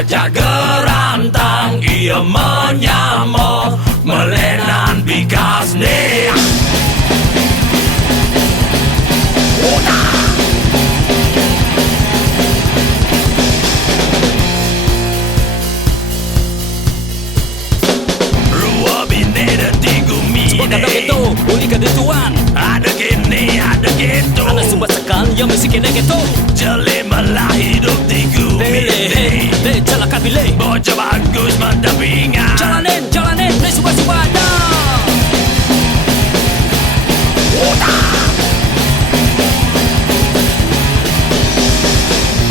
Ajak gerantang, ia menyamar melenan bikas ni. Rua bini dan tiga mini. Sepakat dah itu, uli ke tuan. Ada gini, ada gitu. Anak sumber sekan yang mesti kena gitu. Jeli malah hidup tiga mini. Jalan kabile. Bocah bagus mendampingan. Jalanin, ni suka-suka dah.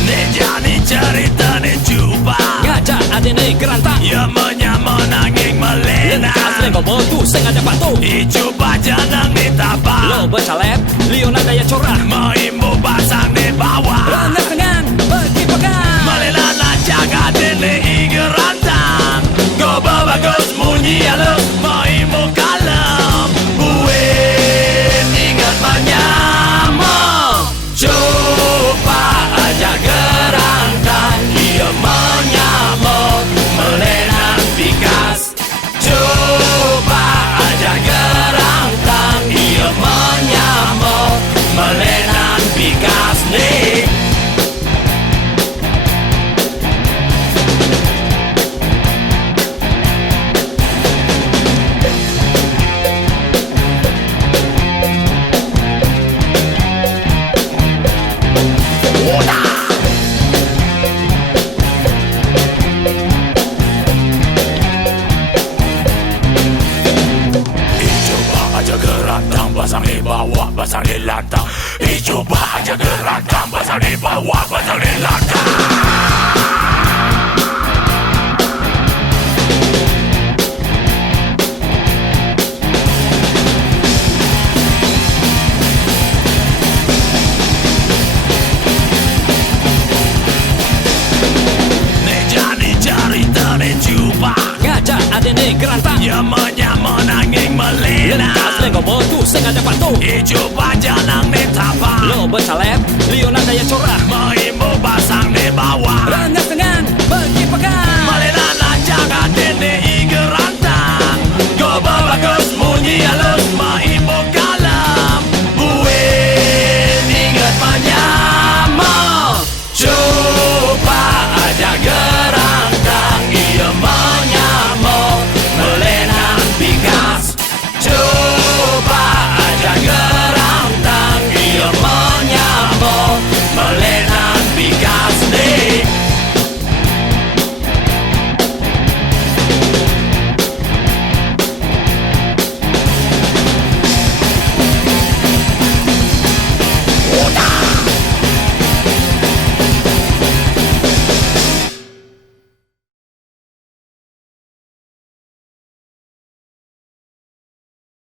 Ni jadi cerita ni cuba. Ngajak adik ni gerantang. Ia menyamar nanging melena. Asli kau betul, saya ngajak patuh. Icuba jangan ditapar. Lo bercalep, Leona daya corah. Maimbu pasang di bawah. Lengan tangan, pergi pegang. Melena nak jaga dini gerantang. Kau berbagus munyi halus. Maimbu kalem. Buin ingat menyamar. Cuba aja gerantang. Ia menyamar melenan bikas. Cuba aja gerantang. Ia menyamar melenan bikas ni. Pasang di bawah, pasang di lantai. Coba aja gerantang. Pasang di bawah, pasang di lantai. Ni jadi cerita ni cuba. Ngajak adik ni gerantang. Ia menyamar nanging melena. Asli kau betul, saya ngajak patuh. Coba jangan ditapar. Lo bercalep, Leona daya corah. Maimbu pasang di bawah. Lengan